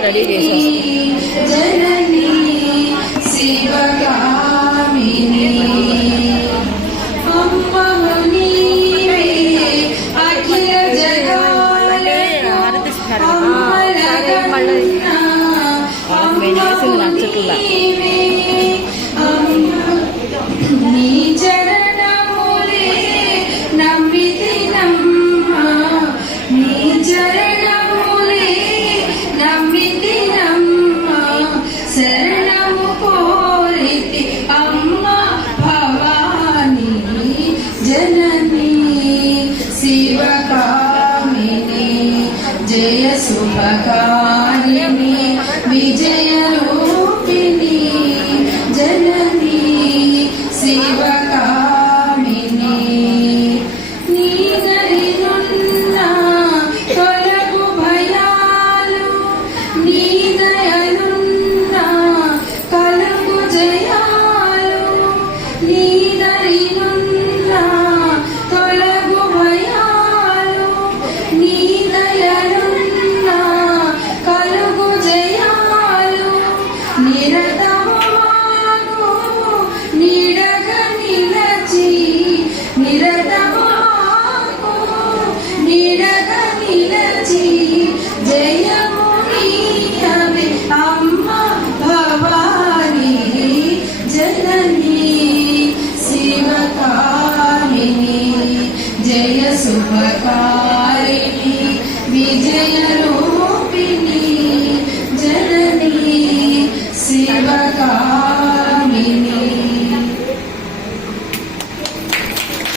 Ready చేసేస్తాం. ఆరతిస్తున్నారు మళ్ళీ నేను వేసింది నచ్చట్లా. శరణము కోరితి అమ్మ భవాని జనని శివకామిని జయ శుభకారిణి విజయ రూపిణి జనని శివకామిని నీదరినున్న తొలగు భయాలు నీదయలు జయ శుభకారిణి విజయ